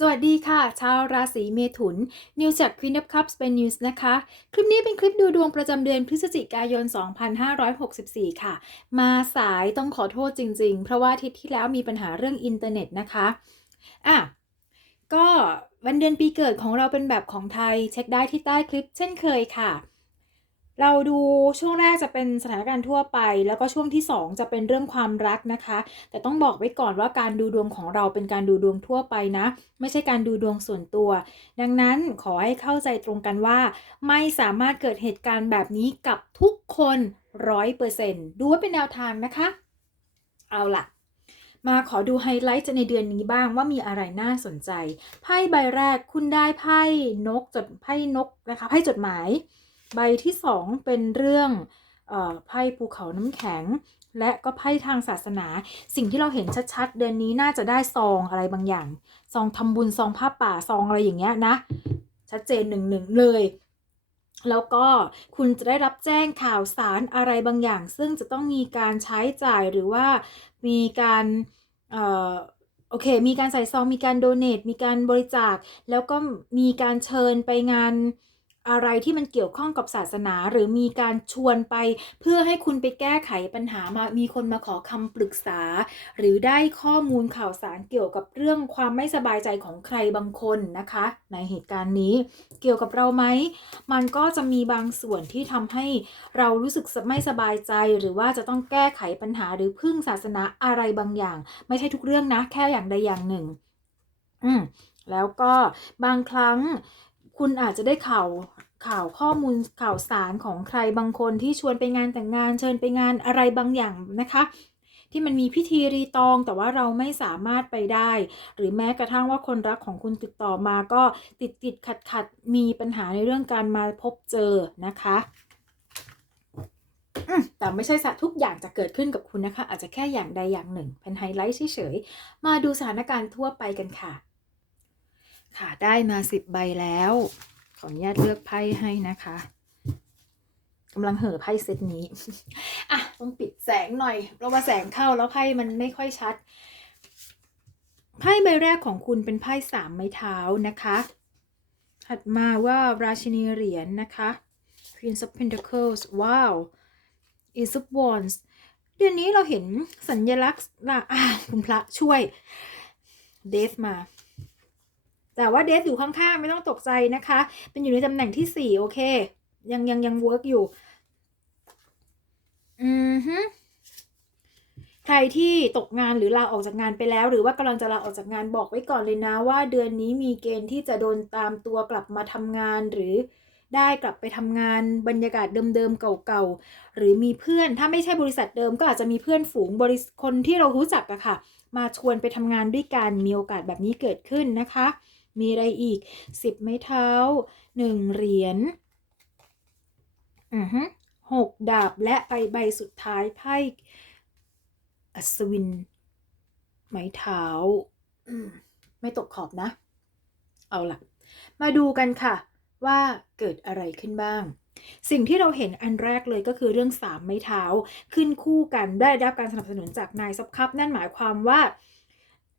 สวัสดีค่ะ ชาวราศีเมถุน นิวจาก Queen of Cups เป็น News นะคะ คลิปนี้เป็นคลิปดูดวงประจำเดือนพฤศจิกายน 2564 ค่ะ มาสายต้องขอโทษจริงๆ เพราะว่าอาทิตย์ที่แล้วมีปัญหาเรื่องอินเทอร์เน็ตนะคะอะก็วันเดือนปีเกิดของเราเป็นแบบของไทย เช็คได้ที่ใต้คลิปเช่นเคยค่ะ เราดูช่วงแรกจะเป็นสถานการณ์ทั่วไป แล้วก็ช่วงที่ 2 จะเป็นเรื่องความรักนะคะ แต่ต้องบอกไว้ก่อนว่าการดูดวงของเราเป็นการดูดวงทั่วไปนะ ไม่ใช่การดูดวงส่วนตัว ดังนั้นขอให้เข้าใจตรงกันว่า ไม่สามารถเกิดเหตุการณ์แบบนี้กับทุกคนร้อยเปอร์เซ็นต์ดูไว้เป็นแนวทางนะคะ เอาล่ะ มาขอดูไฮไลท์ในเดือนนี้บ้างว่ามีอะไรน่าสนใจไพ่ใบแรกคุณได้ไพ่นกจดไพ่นกนะคะไพ่จดหมาย ใบที่สองเป็นเรื่องไพ่ภูเขาน้ำแข็ง และก็ไพ่ทางศาสนา สิ่งที่เราเห็นชัดๆ เดือนนี้น่าจะได้ซองอะไรบางอย่างซองทำบุญซองผ้าป่าซองอะไรอย่างเงี้ยนะ ชัดเจนหนึ่งหนึ่งเลยแล้วก็คุณจะได้รับแจ้งข่าวสารอะไรบางอย่าง ซึ่งจะต้องมีการใช้จ่ายหรือว่ามีการออโอเค มีการใส่ซองมีการโดเนทมีการบริจาค แล้วก็มีการเชิญไปงาน อะไรที่มันเกี่ยวข้องกับศาสนาหรือมีการชวนไป เพื่อให้คุณไปแก้ไขปัญหามามีคนมาขอคำปรึกษา หรือได้ข้อมูลข่าวสารเกี่ยวกับเรื่องความไม่สบายใจของใครบางคนนะคะ ในเหตุการณ์นี้เกี่ยวกับเราไหมมันก็จะมีบางส่วนที่ทำให้เรารู้สึกไม่สบายใจ หรือว่าจะต้องแก้ไขปัญหาหรือพึ่งศาสนาอะไรบางอย่าง ไม่ใช่ทุกเรื่องนะ แค่อย่างใดอย่างหนึ่ง อืมแล้วก็บางครั้ง คุณอาจจะได้ข่าวข่าวข้อมูลข่าวสารของใครบางคนที่ชวนไปงานแต่งงานเชิญไปงานอะไรบางอย่างนะคะ ที่มันมีพิธีรีตองแต่ว่าเราไม่สามารถไปได้ หรือแม้กระทั่งว่าคนรักของคุณติดต่อมาก็ติดติดขัดขัดมีปัญหาในเรื่องการมาพบเจอนะคะแต่ไม่ใช่สะทุกอย่างจะเกิดขึ้นกับคุณนะคะ อาจจะแค่อย่างใดอย่างหนึ่งเป็นไฮไลท์เฉยๆมาดูสถานการณ์ทั่วไปกันค่ะ ค่ะได้มาสิบใบแล้ว ขออนุญาตเลือกไพ่ให้นะคะกำลังเห่อไพ่เซตนี้อะต้องปิดแสงหน่อยเพราะว่าแสงเข้าแล้วไพ่มันไม่ค่อยชัดไพ่ใบแรกของคุณเป็นไพ่สามไม้เท้านะคะ ถัดมาว่าราชินีเหรียญนนะคะ Queen of Pentacles ว้าว Ace of Wands เดือนนี้เราเห็นสัญลักษณ์ละอ่าคุณพระช่วย Death มา แต่ว่าเดทอยู่ข้างๆ ไม่ต้องตกใจนะคะ เป็นอยู่ในตำแหน่งที่สี่โอเค ยังยังยังเวิร์กอยู่ อือฮึใครที่ตกงานหรือลาออกจากงานไปแล้ว หรือว่ากำลังจะลาออกจากงานบอกไว้ก่อนเลยนะว่าเดือนนี้มีเกณฑ์ที่จะโดนตามตัวกลับมาทำงานหรือได้กลับไปทำงานบรรยากาศเดิมๆเก่าๆหรือมีเพื่อนถ้าไม่ใช่บริษัทเดิมก็อาจจะมีเพื่อนฝูงบริษัทคนที่เรารู้จักอะค่ะ มาชวนไปทำงานด้วยกันมีโอกาสแบบนี้เกิดขึ้นนะคะ มีอะไรอีกสิบไม้เท้าหนึ่งเหรียญอือฮึหกดาบและไปใบสุดท้ายไพ่อัศวิน ไม้เท้าไม่ตกขอบนะ เอาล่ะ มาดูกันค่ะ ว่าเกิดอะไรขึ้นบ้าง สิ่งที่เราเห็นอันแรกเลยก็คือเรื่องสามไม้เท้า ขึ้นคู่กันได้รับการสนับสนุนจากนายซับคับ นั่นหมายความว่า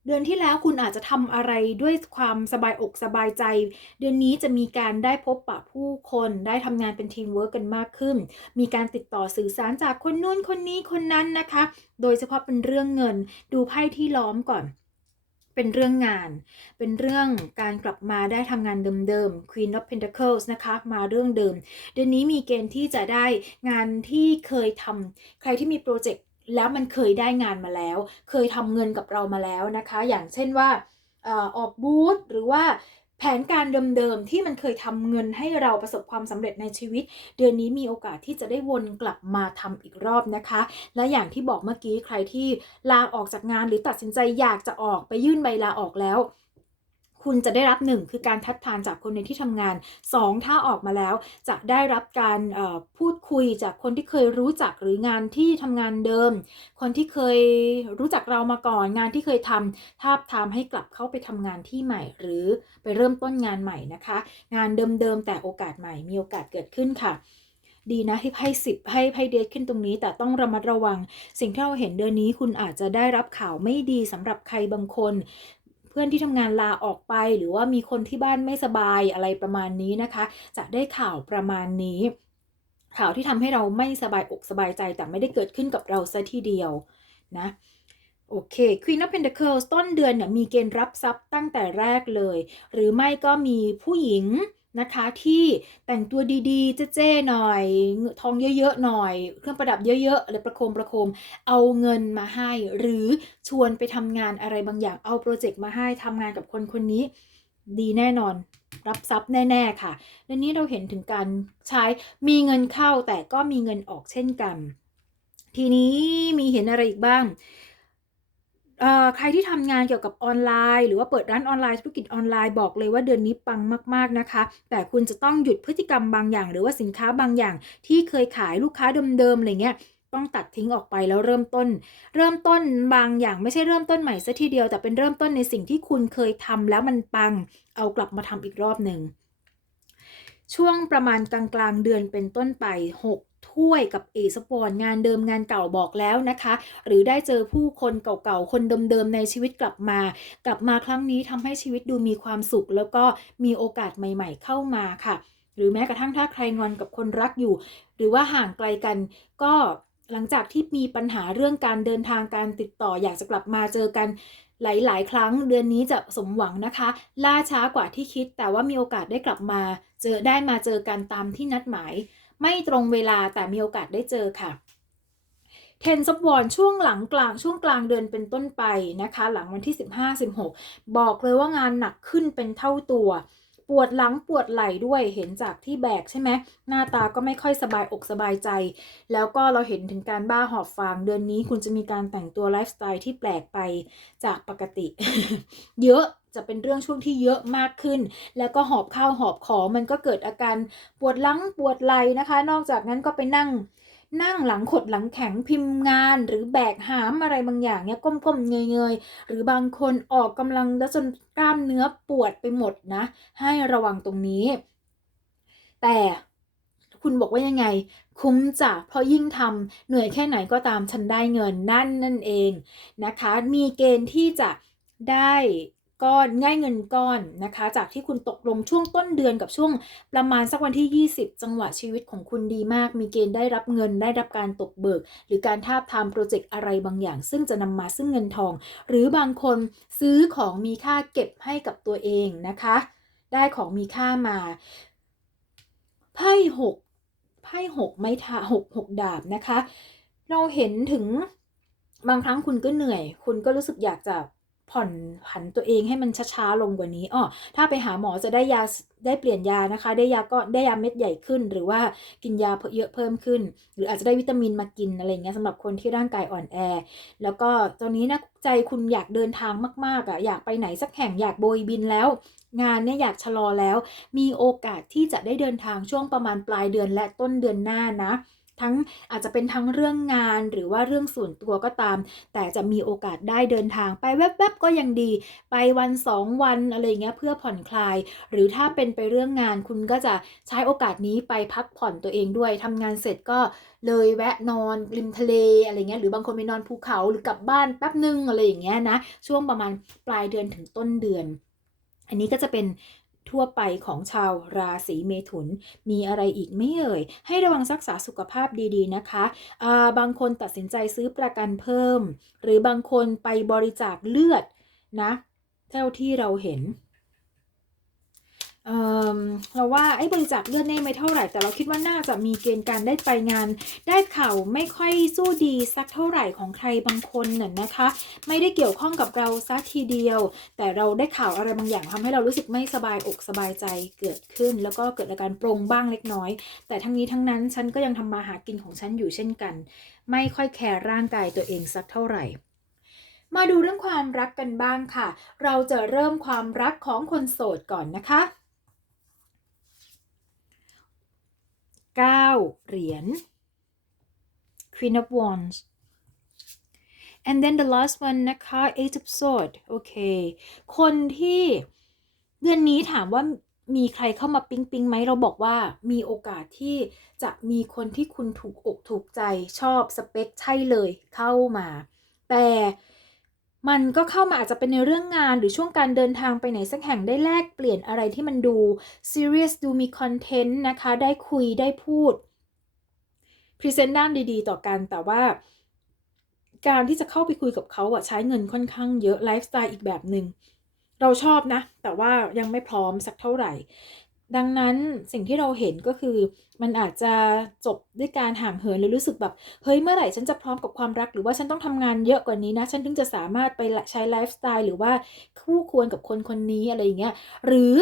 เดือนที่แล้วคุณอาจจะทำอะไรด้วยความสบายอกสบายใจ เดือนนี้จะมีการได้พบปะผู้คนได้ทำงานเป็นทีมเวิร์กกันมากขึ้น มีการติดต่อสื่อสารจากคนนู้นคนนี้คนนั้นนะคะ โดยเฉพาะเป็นเรื่องเงิน ดูไพ่ที่ล้อมก่อน เป็นเรื่องงาน เป็นเรื่องการกลับมาได้ทำงานเดิมๆ Queen of Pentacles นะคะมาเรื่องเดิม เดือนนี้มีเกณฑ์ที่จะได้งานที่เคยทำใครที่มีโปรเจกต์ แล้วมันเคยได้งานมาแล้ว เคยทำเงินกับเรามาแล้วนะคะ อย่างเช่นว่าออกบูธหรือว่าแผนการเดิมๆที่มันเคยทำเงินให้เราประสบความสำเร็จในชีวิต เดือนนี้มีโอกาสที่จะได้วนกลับมาทำอีกรอบนะคะ และอย่างที่บอกเมื่อกี้ใครที่ลาออกจากงานหรือตัดสินใจอยากจะออกไปยื่นใบลาออกแล้ว คุณจะได้รับหนึ่งคือการทัดทานจากคนในที่ทำงานสองถ้าออกมาแล้วจะได้รับการพูดคุยจากคนที่เคยรู้จักหรืองานที่ทำงานเดิม คนที่เคยรู้จักเรามาก่อน งานที่เคยทำทาบทามให้กลับเข้าไปทำงานที่ใหม่ หรือไปเริ่มต้นงานใหม่นะคะ งานเดิมๆแต่โอกาสใหม่มีโอกาสเกิดขึ้นค่ะดีนะที่ไพ่สิบให้ไพ่เดทขึ้นตรงนี้ แต่ต้องระมัดระวัง สิ่งที่เราเห็นเดือนนี้คุณอาจจะได้รับข่าวไม่ดีสำหรับใครบางคน พื่อนที่ทำงานลาออกไป หรือว่ามีคนที่บ้านไม่สบายอะไรประมาณนี้นะคะ จะได้ข่าวประมาณนี้ ข่าวที่ทำให้เราไม่สบายอกสบายใจแต่ไม่ได้เกิดขึ้นกับเราซะทีเดียวนะโอเค Queen of Pentacles ต้นเดือนเนี่ยมีเกณฑ์รับทรัพย์ตั้งแต่แรกเลย หรือไม่ก็มีผู้หญิง นะคะที่แต่งตัวดีๆ เจ๊ๆหน่อย ทองเยอะๆหน่อย เครื่องประดับเยอะๆอะไรประโคมประโคม เอาเงินมาให้ หรือชวนไปทำงานอะไรบางอย่างเอาโปรเจกต์มาให้ทำงานกับคนคนนี้ ดีแน่นอน รับทรัพย์แน่ ๆค่ะและนี้เราเห็นถึงการใช้มีเงินเข้าแต่ก็มีเงินออกเช่นกัน ทีนี้มีเห็นอะไรอีกบ้าง เอ่อใครที่ทำงานเกี่ยวกับออนไลน์ หรือว่าเปิดร้านออนไลน์ธุรกิจออนไลน์บอกเลยว่าเดือนนี้ปังมากๆนะคะ แต่คุณจะต้องหยุดพฤติกรรมบางอย่าง หรือว่าสินค้าบางอย่าง ที่เคยขายลูกค้าเดิมๆอะไรเงี้ยต้องตัดทิ้งออกไปแล้วเริ่มต้น เริ่มต้นบางอย่างไม่ใช่เริ่มต้นใหม่ซะทีเดียว แต่เป็นเริ่มต้นในสิ่งที่คุณเคยทำแล้วมันปัง เอากลับมาทำอีกรอบหนึ่งช่วงประมาณกลางๆเดือนเป็นต้นไป 6 ถ้วยกับเอสปอร์ตงานเดิมงานเก่าบอกแล้วนะคะ หรือได้เจอผู้คนเก่าๆ คนเดิมๆ ในชีวิตกลับมา กลับมาครั้งนี้ทำให้ชีวิตดูมีความสุข แล้วก็มีโอกาสใหม่ๆ เข้ามาค่ะ หรือแม้กระทั่งถ้าใครงอนกับคนรักอยู่ หรือว่าห่างไกลกันก็หลังจากที่มีปัญหาเรื่องการเดินทางการติดต่ออยากจะกลับมาเจอกันหลาย ๆ ครั้งเดือนนี้จะสมหวังนะคะ ล่าช้ากว่าที่คิด แต่ว่ามีโอกาสได้กลับมา เจอได้มาเจอกันตามที่นัดหมาย ไม่ตรงเวลาแต่มีโอกาสได้เจอค่ะเทนซับวอนช่วงหลังกลางช่วงกลางเดือนเป็นต้นไปนะคะ หลังวันที่ 15-16 บอกเลยว่างานหนักขึ้นเป็นเท่าตัว ปวดหลังปวดไหล่ด้วยเห็นจากที่แบกใช่ไหมหน้าตาก็ไม่ค่อยสบายอกสบายใจ แล้วก็เราเห็นถึงการบ้าหอบฟางเดือนนี้คุณจะมีการแต่งตัวไลฟ์สไตล์ที่แปลกไปจากปกติ เยอะจะเป็นเรื่องช่วงที่เยอะมากขึ้น แล้วก็หอบข้าวหอบของมันก็เกิดอาการปวดหลังปวดไหล่นะคะ นอกจากนั้นก็ไปนั่ง นั่งหลังขดหลังแข็งพิมพ์งาน หรือแบกหามอะไรบางอย่างเนี่ยก้มๆเงยๆ หรือบางคนออกกำลังแล้วจนกล้ามเนื้อปวดไปหมดนะ ให้ระวังตรงนี้ แต่คุณบอกว่ายังไง คุ้มจ้ะเพราะยิ่งทำเหนื่อยแค่ไหนก็ตามฉันได้เงินนั่นนั่นเองนะคะ มีเกณฑ์ที่จะได้ ก้อนง่ายเงินก้อนนะคะ จากที่คุณตกลงช่วงต้นเดือนกับช่วงประมาณสักวันที่ 20 จังหวะชีวิตของคุณดีมาก มีเกณฑ์ได้รับเงินได้รับการตกเบิก หรือการทาบทามโปรเจกต์อะไรบางอย่าง ซึ่งจะนำมาซึ่งเงินทอง หรือบางคนซื้อของมีค่าเก็บให้กับตัวเองนะคะ ได้ของมีค่ามาไพ่หกไพ่หกไม้ทาหกหกดาบนะคะ เราเห็นถึงบางครั้งคุณก็เหนื่อย คุณก็รู้สึกอยากจะ ผ่อนผันตัวเองให้มันช้าๆลงกว่านี้อ้อถ้าไปหาหมอจะได้ยาได้เปลี่ยนยานะคะ ได้ยาก็ได้ยาเม็ดใหญ่ขึ้น หรือว่ากินยาเยอะเพิ่มขึ้น หรืออาจจะได้วิตามินมากินอะไรเงี้ยสำหรับคนที่ร่างกายอ่อนแอ แล้วก็ตอนนี้นะใจคุณอยากเดินทางมากๆอะ่ะอยากไปไหนสักแห่งอยากโบยบินแล้ว งานเนี่ยอยากชะลอแล้ว มีโอกาสที่จะได้เดินทางช่วงประมาณปลายเดือนและต้นเดือนหน้านะ ทั้งอาจจะเป็นทั้งเรื่องงานหรือว่าเรื่องส่วนตัวก็ตาม แต่จะมีโอกาสได้เดินทางไปแวบๆก็ยังดี ไปวันสองวันอะไรเงี้ยเพื่อผ่อนคลาย หรือถ้าเป็นไปเรื่องงานคุณก็จะใช้โอกาสนี้ไปพักผ่อนตัวเองด้วยทำงานเสร็จก็เลยแวะนอนริมทะเลอะไรเงี้ยหรือบางคนไปนอนภูเขาหรือกลับบ้านแป๊บนึงอะไรอย่างเงี้ยนะช่วงประมาณปลายเดือนถึงต้นเดือน อันนี้ก็จะเป็น ทั่วไปของชาวราศีเมถุน มีอะไรอีกไม่เอ่ย ให้ระวังรักษาสุขภาพดีๆนะคะาบางคนตัดสินใจซื้อประกันเพิ่ม หรือบางคนไปบริจาคเลือดนะ เท่าที่เราเห็น เราว่าไอ้บริจาคเลือดเนี่ยไม่เท่าไหร่ แต่เราคิดว่าน่าจะมีเกณฑ์การได้ไปงาน ได้ข่าวไม่ค่อยสู้ดีสักเท่าไหร่ของใครบางคนน่ะนะคะ ไม่ได้เกี่ยวข้องกับเราสักทีเดียว แต่เราได้ข่าวอะไรบางอย่างทำให้เรารู้สึกไม่สบายอกสบายใจเกิดขึ้น แล้วก็เกิดอาการปรงบ้างเล็กน้อย แต่ทั้งนี้ทั้งนั้นฉันก็ยังทำมาหากินของฉันอยู่เช่นกัน ไม่ค่อยแคร์ร่างกายตัวเองสักเท่าไหร่มาดูเรื่องความรักกันบ้างค่ะ เราจะเริ่มความรักของคนโสดก่อนนะคะ 9 เหรียญ Queen of Wands and then the last one นะคะ Eight of Swords โอเค คนที่เดือนนี้ถามว่ามีใครเข้ามาปิ๊งปิ๊งไหมเราบอกว่ามีโอกาสที่จะมีคนที่คุณถูกอกถูกใจชอบสเปคใช่เลยเข้ามา แต่ มันก็เข้ามาอาจจะเป็นในเรื่องงานหรือช่วงการเดินทางไปไหนสักแห่งได้แลกเปลี่ยนอะไรที่มันดู serious ดูมีคอนเทนต์นะคะ ได้คุยได้พูดพรีเซนต์ด้านดีๆ ต่อกันแต่ว่า การที่จะเข้าไปคุยกับเขาอะใช้เงินค่อนข้างเยอะไลฟ์สไตล์อีกแบบหนึง่งเราชอบนะ แต่ว่ายังไม่พร้อมสักเท่าไหร่ ดังนั้นสิ่งที่เราเห็นก็คือ มันอาจจะจบด้วยการห่างเหินหรือรู้สึกแบบ เฮ้ยเมื่อไหร่ฉันจะพร้อมกับความรักหรือว่าฉันต้องทำงานเยอะกว่านี้นะ ฉันถึงจะสามารถไปใช้ไลฟ์สไตล์หรือว่าคู่ควรกับคนคนนี้อะไรอย่างเงี้ยหรือ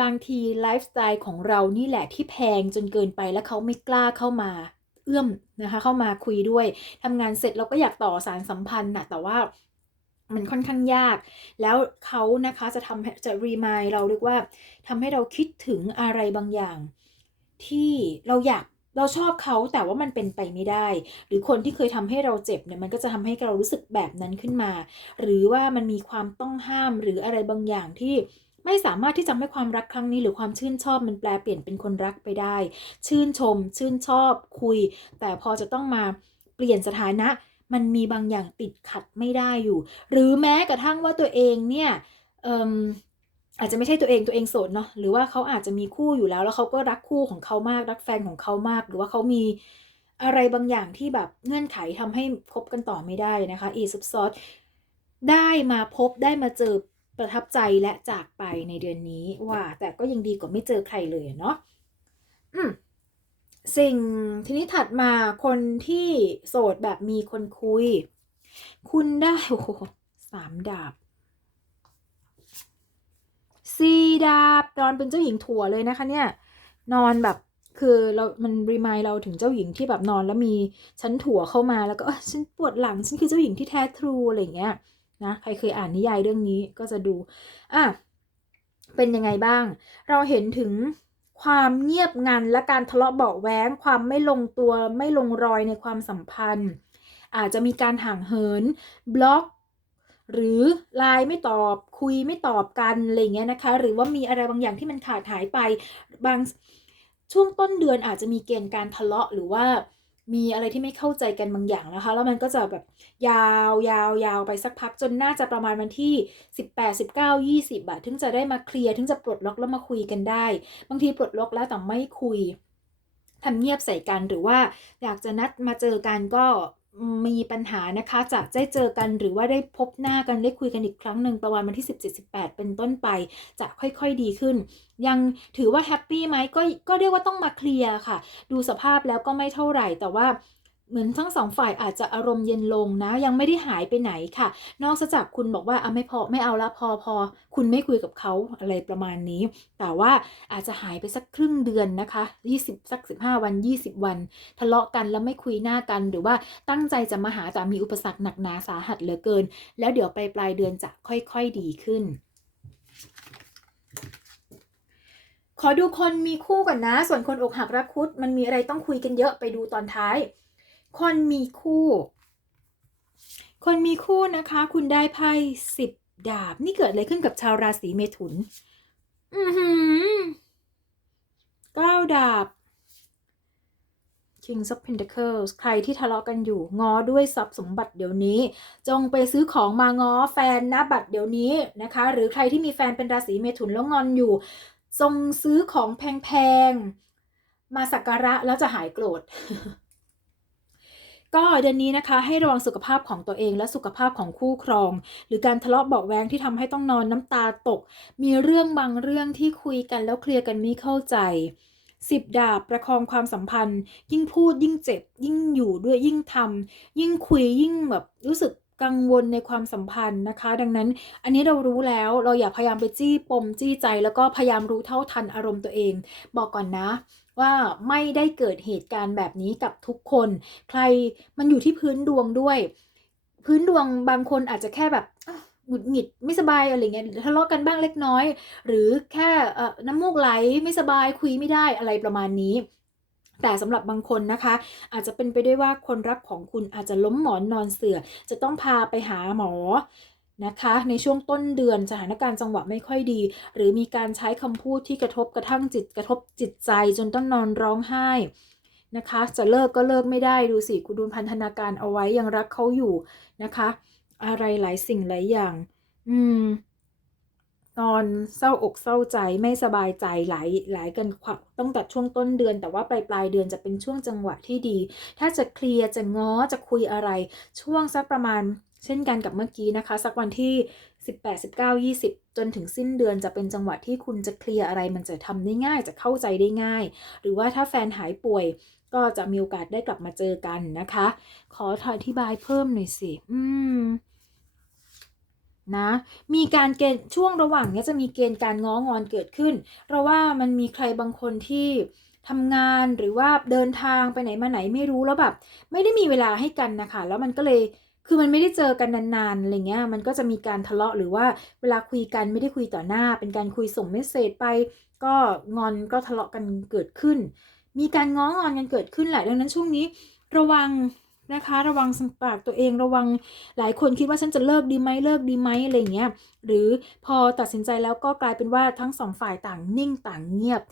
บางทีไลฟ์สไตล์ของเรานี่แหละที่แพงจนเกินไปแล้วเขาไม่กล้าเข้ามาเอื้อมนะคะเข้ามาคุยด้วยทำงานเสร็จเราก็อยากต่อสารสัมพันธ์นะแต่ว่า มันค่อนข้างยาก แล้วเขานะคะจะทำจะรีมายเราเรียกว่าทำให้เราคิดถึงอะไรบางอย่าง ที่เราอยากเราชอบเขาแต่ว่ามันเป็นไปไม่ได้ หรือคนที่เคยทำให้เราเจ็บเนี่ยมันก็จะทำให้เรารู้สึกแบบนั้นขึ้นมา หรือว่ามันมีความต้องห้ามหรืออะไรบางอย่างที่ไม่สามารถที่จะให้ความรักครั้งนี้หรือความชื่นชอบมันแปลเปลี่ยนเป็นคนรักไปได้ ชื่นชม ชื่นชอบคุย แต่พอจะต้องมาเปลี่ยนสถานะ มันมีบางอย่างติดขัดไม่ได้อยู่ หรือแม้กระทั่งว่าตัวเองเนี่ยอาจจะไม่ใช่ตัวเองตัวเองโสดเนาะหรือว่าเขาอาจจะมีคู่อยู่แล้ว แล้วเขาก็รักคู่ของเขามากรักแฟนของเขามาก หรือว่าเขามีอะไรบางอย่างที่แบบเงื่อนไขทำให้คบกันต่อไม่ได้นะคะอีซับซอสได้มาพบได้มาเจอประทับใจและจากไปในเดือนนี้ว่าแต่ก็ยังดีกว่าไม่เจอใครเลยเนาะอืม สิ่งทีนี้ถัดมาคนที่โสดแบบมีคนคุย คุณได้โอ้โหสามดาบสี่ดาบนอนเป็นเจ้าหญิงถั่วเลยนะคะเนี่ย นอนแบบคือเรา มันรีมายเราถึงเจ้าหญิงที่แบบนอนแล้วมีชั้นถั่วเข้ามาแล้วก็ฉันปวดหลังฉันคือเจ้าหญิงที่แท้ทรูอะไรอย่างเงี้ยนะใครเคยอ่านนิยายเรื่องนี้ก็จะดูอะเป็นยังไงบ้าง เราเห็นถึง ความเงียบงันและการทะเลาะเบาแหวงความไม่ลงตัวไม่ลงรอยในความสัมพันธ์ อาจจะมีการห่างเหิน บล็อก หรือไลน์ไม่ตอบคุยไม่ตอบกันอะไรเงี้ยนะคะ หรือว่ามีอะไรบางอย่างที่มันขาดหายไปบางช่วงต้นเดือนอาจจะมีเกณฑ์การทะเลาะหรือว่า มีอะไรที่ไม่เข้าใจกันบางอย่างนะคะ แล้วมันก็จะแบบยาวยาวยาวไปสักพักจนน่าจะประมาณวันที่ 18 19 20บาทถึงจะได้มาเคลียร์ถึงจะปลดล็อกแล้วมาคุยกันได้ บางทีปลดล็อกแล้วแต่ไม่คุยทำเงียบใส่กันหรือว่าอยากจะนัดมาเจอกันก็ มีปัญหานะคะ จะได้เจอกันหรือว่าได้พบหน้ากันได้คุยกันอีกครั้งหนึ่งประมาณวันที่ 17-18 เป็นต้นไป จะค่อยๆดีขึ้น ยังถือว่าแฮปปี้ไหมก็ก็เรียกว่าต้องมาเคลียร์ค่ะ ดูสภาพแล้วก็ไม่เท่าไหร่แต่ว่า เหมือนทั้งสองฝ่ายอาจจะอารมณ์เย็นลงนะ ยังไม่ได้หายไปไหนค่ะ นอกจากคุณบอกว่าอะไม่พอไม่เอาละพอพอ คุณไม่คุยกับเขาอะไรประมาณนี้ แต่ว่าอาจจะหายไปสักครึ่งเดือนนะคะ 20 สัก 15 วัน 20 วัน ทะเลาะกันแล้วไม่คุยหน้ากัน หรือว่าตั้งใจจะมาหาแต่มีอุปสรรคหนักหนาสาหัสเหลือเกิน แล้วเดี๋ยวไปปลายเดือนจะค่อยๆดีขึ้นขอดูคนมีคู่ก่อนนะ ส่วนคนอกหักรักคุด มันมีอะไรต้องคุยกันเยอะไปดูตอนท้าย คนมีคู่ คนมีคู่นะคะ คุณได้ไพ่สิบดาบ นี่เกิดอะไรขึ้นกับชาวราศีเมถุน อือหือเก้าดาบ King of Pentacles ใครที่ทะเลาะกันอยู่ง้อด้วยทรัพย์สมบัติเดี๋ยวนี้ จงไปซื้อของมาง้อแฟนนะบัตรเดี๋ยวนี้นะคะ หรือใครที่มีแฟนเป็นราศีเมถุนแล้วงอนอยู่ จงซื้อของแพงๆ มาสักการะแล้วจะหายโกรธก็ เดือนนี้นะคะ ให้ระวังสุขภาพของตัวเองและสุขภาพของคู่ครอง หรือการทะเลาะเบาแวงที่ทำให้ต้องนอนน้ำตาตก มีเรื่องบางเรื่องที่คุยกันแล้วเคลียร์กันไม่เข้าใจสิบดาบประคองความสัมพันธ์ ยิ่งพูดยิ่งเจ็บ ยิ่งอยู่ด้วยยิ่งทำยิ่งคุยยิ่งแบบรู้สึกกังวลในความสัมพันธ์นะคะ ดังนั้นอันนี้เรารู้แล้วเราอย่าพยายามไปจี้ปมจี้ใจ แล้วก็พยายามรู้เท่าทันอารมณ์ตัวเอง บอกก่อนนะ ว่าไม่ได้เกิดเหตุการณ์แบบนี้กับทุกคน ใครมันอยู่ที่พื้นดวงด้วย พื้นดวงบางคนอาจจะแค่แบบหงุดหงิดไม่สบายอะไรเงี้ยทะเลาะกันบ้างเล็กน้อย หรือแค่น้ำมูกไหลไม่สบายคุยไม่ได้อะไรประมาณนี้ แต่สำหรับบางคนนะคะ อาจจะเป็นไปได้ว่าคนรักของคุณอาจจะล้มหมอนนอนเสือ่อจะต้องพาไปหาหมอ นะคะ ในช่วงต้นเดือนสถานการณ์จังหวะไม่ค่อยดี หรือมีการใช้คำพูดที่กระทบกระทั่งจิตกระทบจิตใจจนต้องนอนร้องไห้นะคะ จะเลิกก็เลิกไม่ได้ดูสิคุณดูพันธนาการเอาไว้ยังรักเขาอยู่นะคะ อะไรหลายสิ่งหลายอย่าง อืมนอนเศร้าอกเศร้าใจไม่สบายใจหลายหลายกันตั้งแต่ช่วงต้นเดือน แต่ว่าปลายปลายเดือนจะเป็นช่วงจังหวะที่ดี ถ้าจะเคลียร์จะง้อจะคุยอะไร ช่วงสักประมาณ เช่นกันกับเมื่อกี้นะคะ สักวันที่ 18 19 20 จนถึงสิ้นเดือนจะเป็นจังหวะที่คุณจะเคลียร์อะไรมันจะทำได้ง่ายจะเข้าใจได้ง่าย หรือว่าถ้าแฟนหายป่วยก็จะมีโอกาสได้กลับมาเจอกันนะคะ ขออธิบายเพิ่มหน่อยสิ อืมนะมีการเกณฑ์ช่วงระหว่างนี้จะมีเกณฑ์การง้องอนเกิดขึ้น เพราะว่ามันมีใครบางคนที่ทำงานหรือว่าเดินทางไปไหนมาไหนไม่รู้แล้วแบบ ไม่ได้มีเวลาให้กันนะคะ แล้วมันก็เลย คือมันไม่ได้เจอกันนานๆอะไรเงี้ยมันก็จะมีการทะเลาะหรือว่าเวลาคุยกันไม่ได้คุยต่อหน้า เป็นการคุยส่งเมสเซจไป ก็งอนก็ทะเลาะกันเกิดขึ้น มีการง้องอนกันเกิดขึ้นแหละดังนั้นช่วงนี้ระวังนะคะระวังปากตัวเองระวังหลายคนคิดว่าฉันจะเลิกดีไหมเลิกดีไหมอะไรเงี้ยหรือพอตัดสินใจแล้วก็กลายเป็นว่าทั้งสองฝ่ายต่างนิ่งต่างเงียบ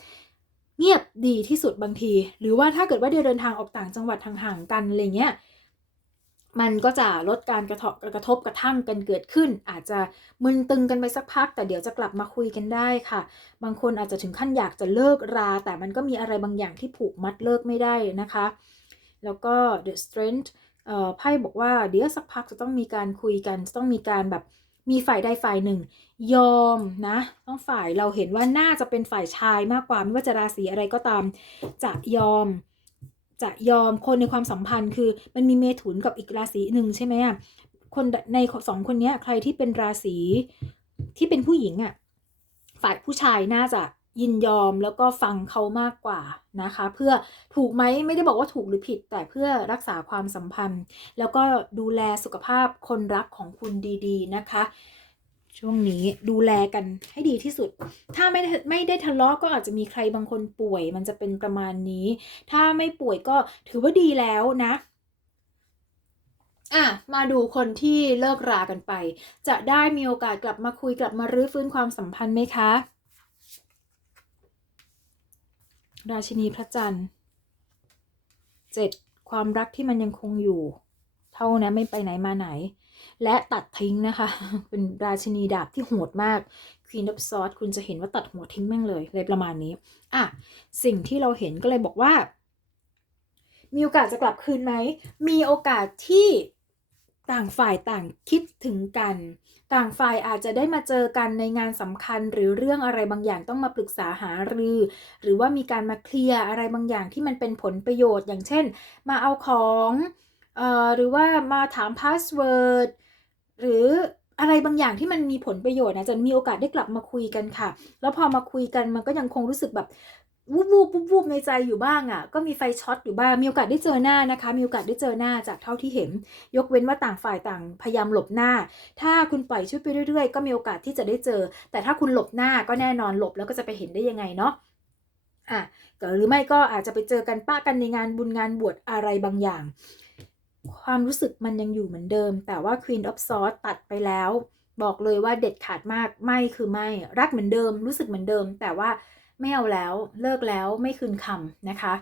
เงียบดีที่สุดบางที หรือว่าถ้าเกิดว่าเดินทางออกต่างจังหวัดห่างๆกันอะไรเงี้ย มันก็จะลดการกระทบกระทบกระทั่งกันเกิดขึ้น อาจจะมึนตึงกันไปสักพัก แต่เดี๋ยวจะกลับมาคุยกันได้ค่ะ บางคนอาจจะถึงขั้นอยากจะเลิกรา แต่มันก็มีอะไรบางอย่างที่ผูกมัดเลิกไม่ได้นะคะ แล้วก็ the strength ไพ่บอกว่าเดี๋ยวสักพักจะต้องมีการคุยกัน จะต้องมีการแบบมีฝ่ายใดฝ่ายหนึ่ง ยอมนะ ต้องฝ่ายเราเห็นว่าน่าจะเป็นฝ่ายชายมากกว่าไม่ว่าจะราศีอะไรก็ตาม จะยอม จะยอมคนในความสัมพันธ์ คือมันมีเมถุนกับอีกราศีหนึ่งใช่ไหมอะคนในสองคนนี้ใครที่เป็นราศีที่เป็นผู้หญิงอะฝ่ายผู้ชายน่าจะยินยอมแล้วก็ฟังเขามากกว่านะคะ เพื่อถูกไหมไม่ได้บอกว่าถูกหรือผิด แต่เพื่อรักษาความสัมพันธ์ แล้วก็ดูแลสุขภาพคนรักของคุณดี ๆ นะคะ ช่วงนี้ดูแลกันให้ดีที่สุด ถ้าไม่ไม่ได้ทะเลาะก็อาจจะมีใครบางคนป่วย มันจะเป็นประมาณนี้ ถ้าไม่ป่วยก็ถือว่าดีแล้วนะอะมาดูคนที่เลิกรากันไป จะได้มีโอกาสกลับมาคุยกลับมารื้อฟื้นความสัมพันธ์ไหมคะ ราชินีพระจันทร์เจ็ดความรักที่มันยังคงอยู่ เท่านั้นไม่ไปไหนมาไหน และตัดทิ้งนะคะ เป็นราชินีดาบที่โหดมาก Queen of Swords คุณจะเห็นว่าตัดหัวทิ้งแม่งเลยเลยประมาณนี้อะสิ่งที่เราเห็นก็เลยบอกว่า มีโอกาสจะกลับคืนไหม มีโอกาสที่ต่างฝ่ายต่างคิดถึงกัน ต่างฝ่ายอาจจะได้มาเจอกันในงานสำคัญ หรือเรื่องอะไรบางอย่างต้องมาปรึกษาหารือ หรือว่ามีการมาเคลียร์อะไรบางอย่างที่มันเป็นผลประโยชน์ อย่างเช่น มาเอาของเอ่อหรือว่ามาถามพาสเวิร์ด หรืออะไรบางอย่างที่มันมีผลประโยชน์นะจะมีโอกาสได้กลับมาคุยกันค่ะ แล้วพอมาคุยกันมันก็ยังคงรู้สึกแบบวูบวูบวูบวูบในใจอยู่บ้างอะ่ะ ก็มีไฟช็อตอยู่บ้าง มีโอกาสได้เจอหน้านะคะ มีโอกาสได้เจอหน้าจากเท่าที่เห็น ยกเว้นว่าต่างฝ่ายต่างพยายามหลบหน้า ถ้าคุณปล่อยชุดไปเรื่อยๆ ก็มีโอกาสที่จะได้เจอ แต่ถ้าคุณหลบหน้าก็แน่นอนหลบแล้วก็จะไปเห็นได้ยังไงเนาะอะหรือไม่ก็อาจจะไปเจอกันป้ากันในงานบุญงานบวชอะไรบางอย่าง ความรู้สึกมันยังอยู่เหมือนเดิม แต่ว่า Queen of Swords ตัดไปแล้ว บอกเลยว่าเด็ดขาดมากไม่คือไม่ รักเหมือนเดิม รู้สึกเหมือนเดิม แต่ว่าไม่เอาแล้วเลิกแล้วไม่คืนคำนะคะ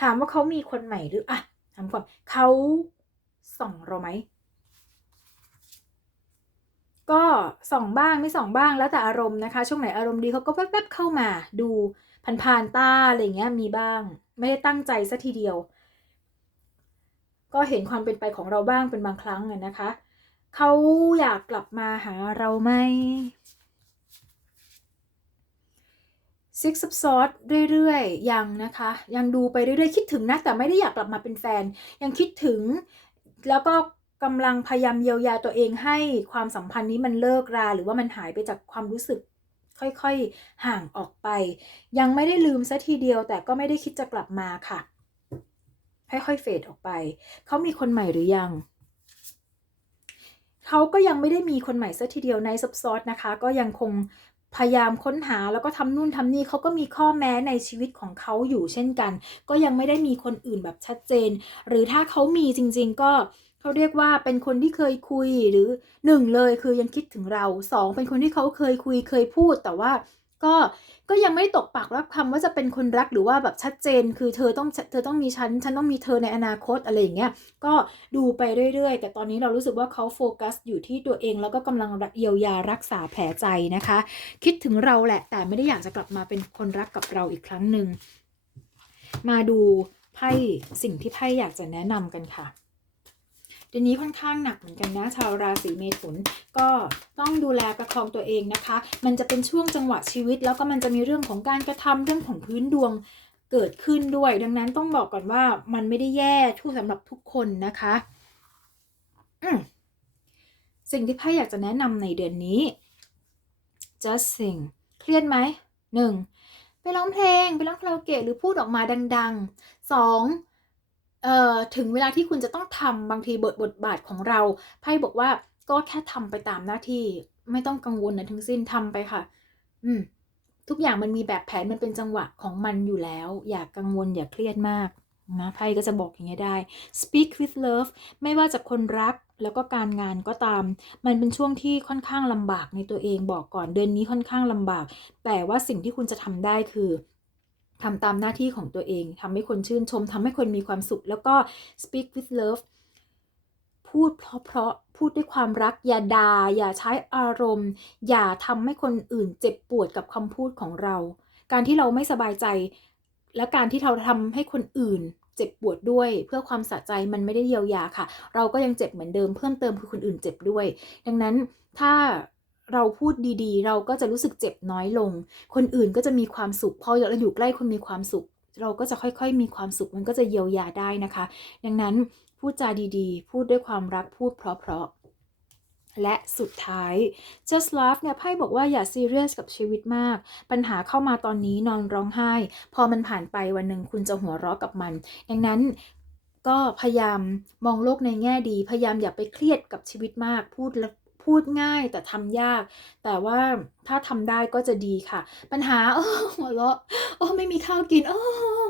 ถามว่าเขามีคนใหม่หรืออะถามก่อนเขาส่องเราไหมก็ส่องบ้างไม่ส่องบ้างแล้วแต่อารมณ์นะคะ ช่วงไหนอารมณ์ดีเขาก็แวบๆเข้ามา ดูผ่านๆตาอะไรเงี้ยมีบ้าง ไม่ได้ตั้งใจซะทีเดียว ก็เห็นความเป็นไปของเราบ้างเป็นบางครั้งนะคะ เขาอยากกลับมาหาเราไหม Six of Swords เรื่อยๆ ยังนะคะ ยังดูไปเรื่อยๆ คิดถึงนะ แต่ไม่ได้อยากกลับมาเป็นแฟน ยังคิดถึง แล้วก็กำลังพยายามเยียวยาตัวเองให้ความสัมพันธ์นี้มันเลิกรา หรือว่ามันหายไปจากความรู้สึกค่อยๆ ห่างออกไป ยังไม่ได้ลืมซะทีเดียวแต่ก็ไม่ได้คิดจะกลับมาค่ะ ค่อยๆเฟดออกไป เขามีคนใหม่หรือยัง เขาก็ยังไม่ได้มีคนใหม่ซะทีเดียวในซับซอสนะคะ ก็ยังคงพยายามค้นหาแล้วก็ทำนู่นทำนี่เขาก็มีข้อแม้ในชีวิตของเขาอยู่เช่นกัน ก็ยังไม่ได้มีคนอื่นแบบชัดเจน หรือถ้าเขามีจริง ๆ ก็เขาเรียกว่าเป็นคนที่เคยคุยหรือหนึ่งเลยคือยังคิดถึงเราสองเป็นคนที่เขาเคยคุยเคยพูดแต่ว่า ก็ก็ยังไม่ตกปากรับคำว่าจะเป็นคนรักหรือว่าแบบชัดเจน คือเธอต้องเธอต้องมีฉันฉันต้องมีเธอในอนาคตอะไรอย่างเงี้ยก็ดูไปเรื่อย ๆ แต่ตอนนี้เรารู้สึกว่าเขาโฟกัสอยู่ที่ตัวเองแล้วก็กำลังเยียวยารักษาแผลใจนะคะ คิดถึงเราแหละ แต่ไม่ได้อยากจะกลับมาเป็นคนรักกับเราอีกครั้งหนึ่งมาดูไพ่สิ่งที่ไพ่อยากจะแนะนำกันค่ะ ดือนนี้ค่อนข้างหนักเหมือนกันนะ ชาวราศีเมถุน ก็ต้องดูแลประคองตัวเองนะคะ มันจะเป็นช่วงจังหวะชีวิต แล้วก็มันจะมีเรื่องของการกระทำเรื่องของพื้นดวงเกิดขึ้นด้วย ดังนั้นต้องบอกก่อนว่ามันไม่ได้แย่ทุกสำหรับทุกคนนะคะสิ่งที่ไพ่อยากจะแนะนำในเดือนนี้ just sing เครียดไหมหนึ่งไปร้องเพลง ไปร้องคาราโอเกะหรือพูดออกมาดังๆสอง เอ่อถึงเวลาที่คุณจะต้องทำบางทีบทบทบาทของเราไพ่บอกว่าก็แค่ทำไปตามหน้าที่ไม่ต้องกังวลนะทั้งสิ้นทำไปค่ะ อืม ทุกอย่างมันมีแบบแผนมันเป็นจังหวะของมันอยู่แล้ว อย่ากกังวลอย่าเครียดมากนะไพ่ก็จะบอกอย่างเงี้ได้ speak with love ไม่ว่าจะคนรักแล้วก็การงานก็ตาม มันเป็นช่วงที่ค่อนข้างลำบากในตัวเองบอกก่อนเดือนนี้ค่อนข้างลำบาก แต่ว่าสิ่งที่คุณจะทำได้คือ ทำตามหน้าที่ของตัวเองทำให้คนชื่นชมทำให้คนมีความสุข แล้วก็ speak with love พูดเพราะๆพูดด้วยความรัก อย่าดา่าอย่าใช้อารมณ์ อย่าทำให้คนอื่นเจ็บปวดกับคำพูดของเรา การที่เราไม่สบายใจ และการที่เราทำให้คนอื่นเจ็บปวดด้วยเพื่อความสะใจมันไม่ได้เยียวยาค่ะ เราก็ยังเจ็บเหมือนเดิมเพิ่มเติมคือคนอื่นเจ็บด้วย ดังนั้นถ้า เราพูดดีๆ เราก็จะรู้สึกเจ็บน้อยลง คนอื่นก็จะมีความสุขพอเราอยู่ใกล้คนมีความสุข เราก็จะค่อยๆ มีความสุขมันก็จะเยียวยาได้นะคะ ดังนั้นพูดจาดีๆ พูดด้วยความรักพูดเพราะๆและสุดท้าย just laugh เนี่ยไพ่บอกว่าอย่าซีเรียสกับชีวิตมาก ปัญหาเข้ามาตอนนี้นอนร้องไห้ พอมันผ่านไปวันหนึ่งคุณจะหัวเราะกับมัน ดังนั้นก็พยายามมองโลกในแง่ดี พยายามอย่าไปเครียดกับชีวิตมาก พูดแล้ว พูดง่ายแต่ทำยาก แต่ว่าถ้าทำได้ก็จะดีค่ะ ปัญหาโอ้หัวเราะโอ้ไม่มีข้าวกินโอ้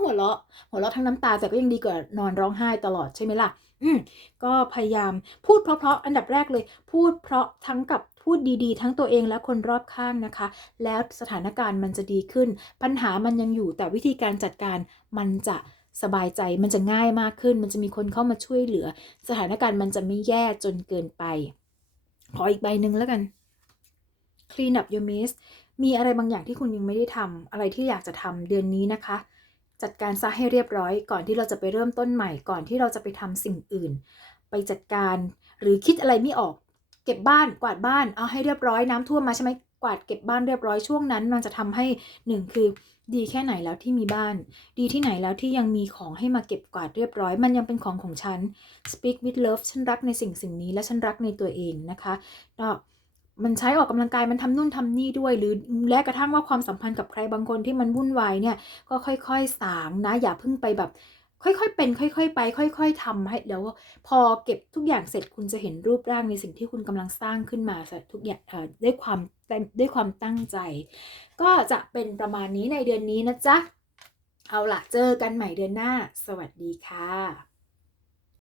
หัวเราะ หัวเราะทั้งน้ำตาแต่ก็ยังดีกว่านอนร้องไห้ตลอดใช่ไหมล่ะ อืมก็พยายามพูดเพราะๆอันดับแรกเลย พูดเพราะทั้งกับพูดดีๆ ทั้งตัวเองและคนรอบข้างนะคะ แล้วสถานการณ์มันจะดีขึ้น ปัญหามันยังอยู่แต่วิธีการจัดการมันจะสบายใจมันจะง่ายมากขึ้น มันจะมีคนเข้ามาช่วยเหลือ สถานการณ์มันจะไม่แย่จนเกินไป ขออีกใบหนึ่งแล้วกัน clean up your mess มีอะไรบางอย่างที่คุณยังไม่ได้ทำอะไรที่อยากจะทำเดือนนี้นะคะ จัดการซะให้เรียบร้อย ก่อนที่เราจะไปเริ่มต้นใหม่ก่อนที่เราจะไปทำสิ่งอื่น ไปจัดการหรือคิดอะไรไม่ออก เก็บบ้านกวาดบ้านเอาให้เรียบร้อยน้ำท่วมมาใช่ไหม วาดเก็บบ้านเรียบร้อยช่วงนั้น มันจะทำให้หนึ่งคือดีแค่ไหนแล้วที่มีบ้าน ดีที่ไหนแล้วที่ยังมีของให้มาเก็บกวาดเรียบร้อย มันยังเป็นของของฉัน speak with love ฉันรักในสิ่งสิ่งนี้และฉันรักในตัวเองนะคะก็มันใช้ออกกำลังกายมันทำนู่นทำนี่ด้วย หรือแม้กระทั่งว่าความสัมพันธ์กับใครบางคนที่มันวุ่นวายเนี่ยก็ค่อยๆสางนะ อย่าเพิ่งไปแบบค่อยๆเป็น ค่อย ๆ ไป ค่อย ๆทำให้แล้วพอเก็บทุกอย่างเสร็จคุณจะเห็นรูปร่างในสิ่งที่คุณกำลังสร้างขึ้นมาทุกอย่างด้วยความ ด้วยความตั้งใจ ก็จะเป็นประมาณนี้ในเดือนนี้นะจ๊ะ เอาล่ะเจอกันใหม่เดือนหน้า สวัสดีค่ะ